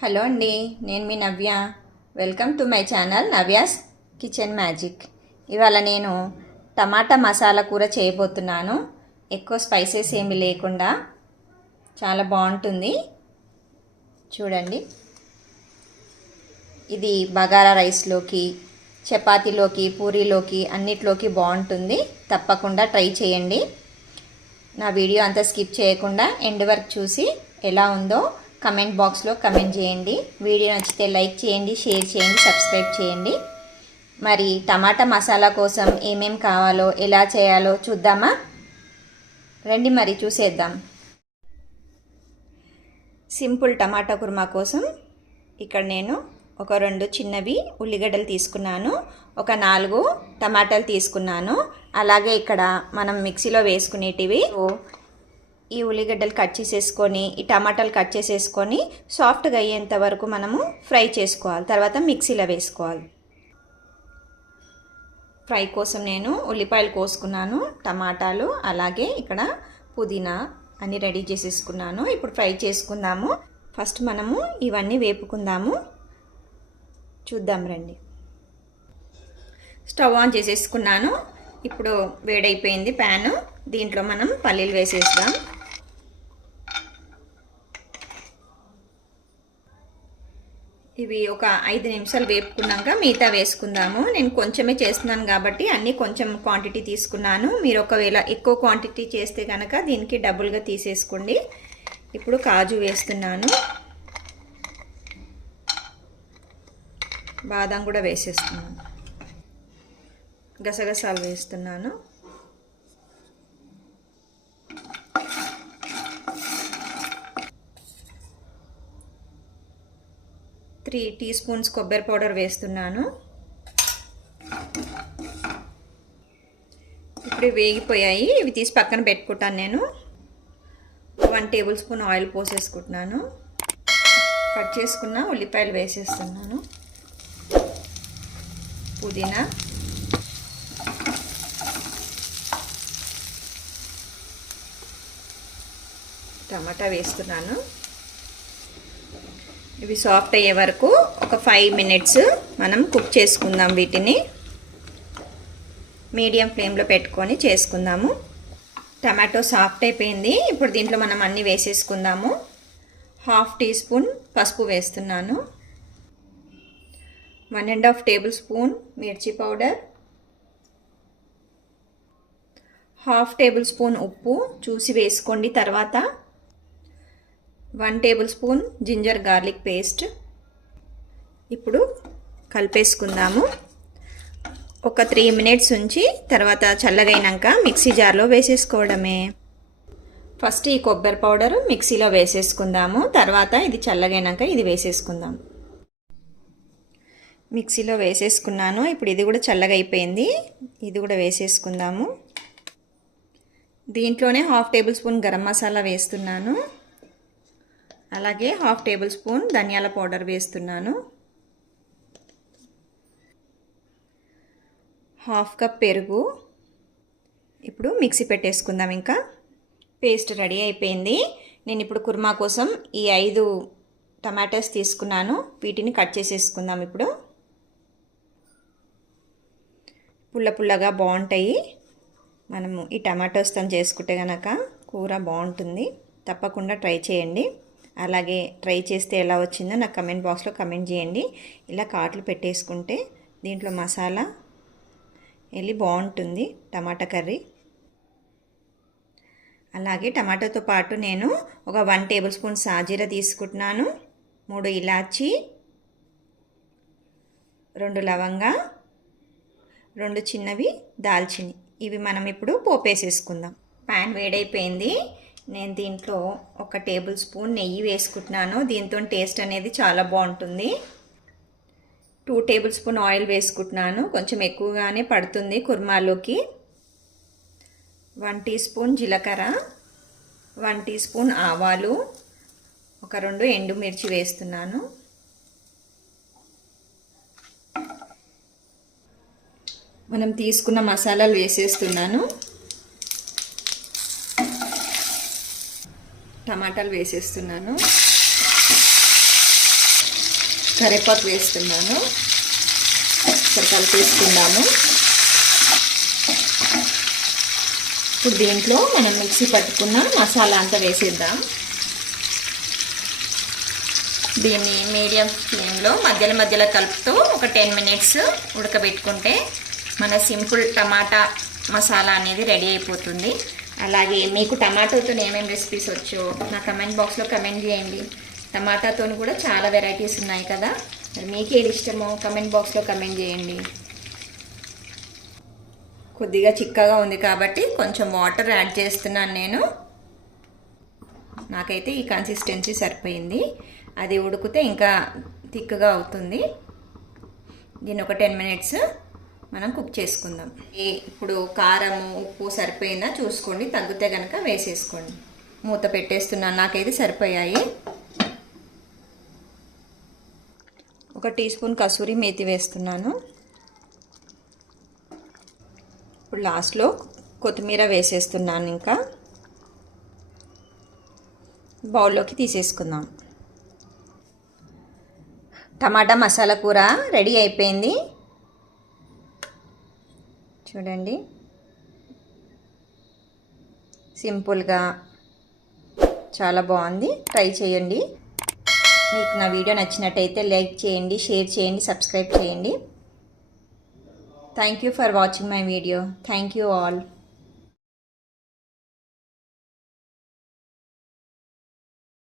Hello అండి నేను మీ Navya. Welcome to my channel Navya's kitchen magic. ఇవాళ నేను టమాటా మసాలా కూర చేయబోతున్నాను. ఎక్కువ స్పైసెస్ ఏమి లేకుండా చాలా బాగుంటుంది. చూడండి. ఇది బగారా రైస్లోకి చపాతీలోకి పూరీలోకి అన్నిట్లోకి బాగుంటుంది. తప్పకుండా ట్రై చేయండి. నా వీడియో అంతా స్కిప్ చేయకుండా ఎండ్ వరకు చూసి ఎలా ఉందో కమెంట్ బాక్స్లో కమెంట్ చేయండి. వీడియో నచ్చితే లైక్ చేయండి షేర్ చేయండి సబ్స్క్రైబ్ చేయండి. మరి టమాటా మసాలా కోసం ఏమేం కావాలో ఎలా చేయాలో చూద్దామా? రండి మరి చూసేద్దాం. సింపుల్ టమాటా కుర్మా కోసం ఇక్కడ నేను ఒక రెండు చిన్నవి ఉల్లిగడ్డలు తీసుకున్నాను. ఒక నాలుగు టమాటాలు తీసుకున్నాను. అలాగే ఇక్కడ మనం మిక్సీలో వేసుకునేటివి. ఈ ఉల్లిగడ్డలు కట్ చేసేసుకొని ఈ టమాటాలు కట్ చేసేసుకొని సాఫ్ట్గా అయ్యేంత వరకు మనము ఫ్రై చేసుకోవాలి. తర్వాత మిక్సీలో వేసుకోవాలి. ఫ్రై కోసం నేను ఉల్లిపాయలు కోసుకున్నాను టమాటాలు అలాగే ఇక్కడ పుదీనా అన్నీ రెడీ చేసేసుకున్నాను. ఇప్పుడు ఫ్రై చేసుకుందాము. ఫస్ట్ మనము ఇవన్నీ వేపుకుందాము. చూద్దాం రండి. స్టవ్ ఆన్ చేసేసుకున్నాను. ఇప్పుడు వేడైపోయింది ప్యాను. దీంట్లో మనం పల్లీలు వేసేద్దాం. ఇవి ఒక ఐదు నిమిషాలు వేపుకున్నాక మిగతా వేసుకుందాము. నేను కొంచెమే చేస్తున్నాను కాబట్టి అన్నీ కొంచెం క్వాంటిటీ తీసుకున్నాను. మీరు ఒకవేళ ఎక్కువ క్వాంటిటీ చేస్తే కనుక దీనికి డబుల్గా తీసేసుకోండి. ఇప్పుడు కాజు వేస్తున్నాను. బాదం కూడా వేసేస్తున్నాను. గసగసాలు వేస్తున్నాను. టీ టీ స్పూన్స్ కొబ్బరి పౌడర్ వేస్తున్నాను. ఇప్పుడు వేగిపోయాయి. ఇవి తీసి పక్కన పెట్టుకుంటాను నేను. వన్ టేబుల్ స్పూన్ ఆయిల్ పోసేసుకుంటున్నాను. కట్ చేసుకున్న ఉల్లిపాయలు వేసేస్తున్నాను. పుదీనా. టమాటా వేస్తున్నాను. ఇవి సాఫ్ట్ అయ్యే వరకు ఒక ఫైవ్ మినిట్స్ మనం కుక్ చేసుకుందాం వీటిని. మీడియం ఫ్లేమ్లో పెట్టుకొని చేసుకుందాము. టమాటో సాఫ్ట్ అయిపోయింది. ఇప్పుడు దీంట్లో మనం అన్నీ వేసేసుకుందాము. హాఫ్ టీ స్పూన్ పసుపు వేస్తున్నాను. One and half table spoon మిర్చి పౌడర్. హాఫ్ టేబుల్ స్పూన్ ఉప్పు చూసి వేసుకోండి తర్వాత. One table spoon ginger garlic paste. ఇప్పుడు కలిపేసుకుందాము. ఒక త్రీ మినిట్స్ ఉంచి తర్వాత చల్లగైనాక మిక్సీ జార్లో వేసేసుకోవడమే. ఫస్ట్ ఈ కొబ్బరి పౌడర్ మిక్సీలో వేసేసుకుందాము. తర్వాత ఇది చల్లగైనాక ఇది వేసేసుకుందాం. మిక్సీలో వేసేసుకున్నాను. ఇప్పుడు ఇది కూడా చల్లగా అయిపోయింది ఇది కూడా వేసేసుకుందాము. దీంట్లోనే half table spoon garam masala వేస్తున్నాను. అలాగే హాఫ్ టేబుల్ స్పూన్ ధనియాల పౌడర్ వేస్తున్నాను. హాఫ్ కప్ పెరుగు. ఇప్పుడు మిక్సీ పెట్టేసుకుందాం ఇంకా. పేస్ట్ రెడీ అయిపోయింది. నేను ఇప్పుడు కుర్మా కోసం ఈ ఐదు టమాటాస్ తీసుకున్నాను. వీటిని కట్ చేసేసుకుందాం ఇప్పుడు. పుల్ల పుల్లగా బాగుంటాయి. మనము ఈ టమాటోస్తో చేసుకుంటే కనుక కూర బాగుంటుంది. తప్పకుండా ట్రై చేయండి. అలాగే ట్రై చేస్తే ఎలా వచ్చిందో నాకు కమెంట్ బాక్స్లో కమెంట్ చేయండి. ఇలా కాట్లు పెట్టేసుకుంటే దీంట్లో మసాలా వెళ్ళి బాగుంటుంది టమాటా కర్రీ. అలాగే టమాటాతో పాటు నేను ఒక వన్ టేబుల్ స్పూన్ సాజీర తీసుకుంటున్నాను మూడు ఇలాచి రెండు లవంగా రెండు చిన్నవి దాల్చిని. ఇవి మనం ఇప్పుడు పోపేసేసుకుందాం. ప్యాన్ వేడైపోయింది. నేను దీంట్లో ఒక టేబుల్ స్పూన్ నెయ్యి వేసుకుంటున్నాను. దీంతో టేస్ట్ అనేది చాలా బాగుంటుంది. టూ టేబుల్ స్పూన్ ఆయిల్ వేసుకుంటున్నాను. కొంచెం ఎక్కువగానే పడుతుంది కుర్మాలోకి. వన్ టీ స్పూన్ జీలకర్ర. వన్ టీ స్పూన్ ఆవాలు. ఒక రెండు ఎండుమిర్చి వేస్తున్నాను. మనం తీసుకున్న మసాలాలు వేసేస్తున్నాను. టమాటాలు వేసేస్తున్నాను. కరివేపాకు వేస్తున్నాను. ఒకసారి కలిపేసుకుందాము. ఇప్పుడు దీంట్లో మనం మిక్సీ పట్టుకున్న మసాలా అంతా వేసేద్దాం. దీన్ని మీడియం ఫ్లేమ్లో మధ్యలో మధ్యలో కలుపుతూ ఒక టెన్ మినిట్స్ ఉడకబెట్టుకుంటే మన సింపుల్ టమాటా మసాలా అనేది రెడీ అయిపోతుంది. అలాగే మీకు టమాటోతో ఏమేమి రెసిపీస్ వచ్చో నా కమెంట్ బాక్స్లో కమెంట్ చేయండి. టమాటాతో కూడా చాలా వెరైటీస్ ఉన్నాయి కదా. మరి మీకు ఏది ఇష్టమో కమెంట్ బాక్స్లో కమెంట్ చేయండి. కొద్దిగా చిక్కగా ఉంది కాబట్టి కొంచెం వాటర్ యాడ్ చేస్తున్నాను నేను. నాకైతే ఈ కన్సిస్టెన్సీ సరిపోయింది. అది ఉడికితే ఇంకా థిక్గా అవుతుంది. దీన్ని ఒక టెన్ మినిట్స్ మనం కుక్ చేసుకుందాం. ఇప్పుడు కారం ఉప్పు సరిపోయిందా చూసుకోండి. తగ్గితే కనుక వేసేసుకోండి. మూత పెట్టేస్తున్నాను. నాకైతే సరిపోయాయి. ఒక టీ స్పూన్ కసూరి మేతి వేస్తున్నాను. ఇప్పుడు లాస్ట్లో కొత్తిమీర వేసేస్తున్నాను ఇంకా. బౌల్లోకి తీసేసుకుందాం. టమాటా మసాలా కూర రెడీ అయిపోయింది. చూడండి. సింపుల్గా చాలా బాగుంది. ట్రై చేయండి. మీకు నా వీడియో నచ్చినట్టయితే లైక్ చేయండి షేర్ చేయండి సబ్స్క్రైబ్ చేయండి. Thank you for watching my video. Thank you all.